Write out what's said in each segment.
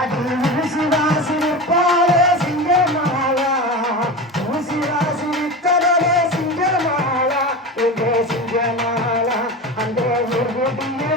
அது சிங்கமாலா ஊசிவாசிருத்தரலே சிங்கமாலா. அந்த ஊர்குடியே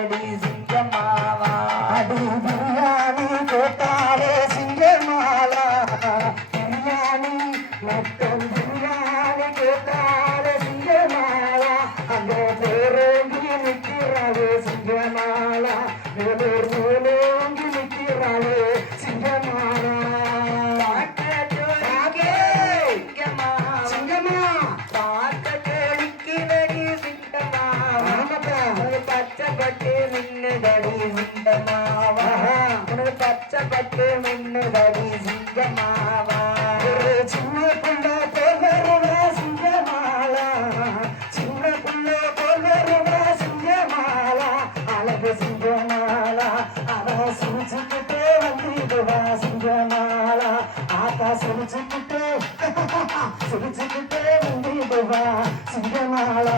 மின்னுதடி சிங்கமாவா அடி பிரியாணி கேட்டாலே சிங்கமாலா பிரியாணி மட்டும் பிரியாணி சிங்கமாலா அந்த சிங்கமாலா சிங்கமாவா சின்ன புள்ள போகிறவ சிங்கமாலா. சின்ன புள்ள போகிறவ சிங்கமாலா. அழகு சிங்கமாலா. அவ சிரிச்சுக்கிட்டே வந்துடுவா சிங்கமாலா. ஆத்தா சிரிச்சுக்கிட்டே சிரிச்சுக்கிட்டே வந்துடுவா சிங்கமாலா.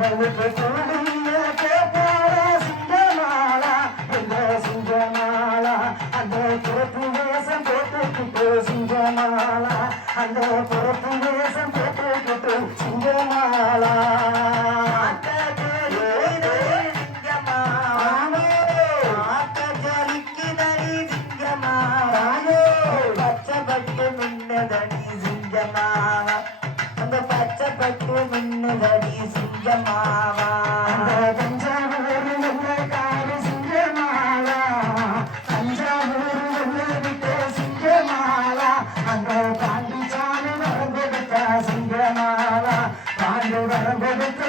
அவளுக்கு கூலிய கேட்பாளே சிங்கமாலா இந்த சிங்கமாலா அந்த பிறப்பு வேஷம் போட்டுக்கிட்டு சிங்கமாலா அந்த பிறப்பு எண்ணுதடி சிங்கமாவா? தஞ்சாவூர் வெள்ளக்காரி சிங்கமாலா தஞ்சாவூர் வெள்ளவிட்ட சிங்கமாலா அங்க பாண்டிச்சாமி வரம்பெடுத்த சிங்கமாலா பாண்டு வரம்பெடுத்த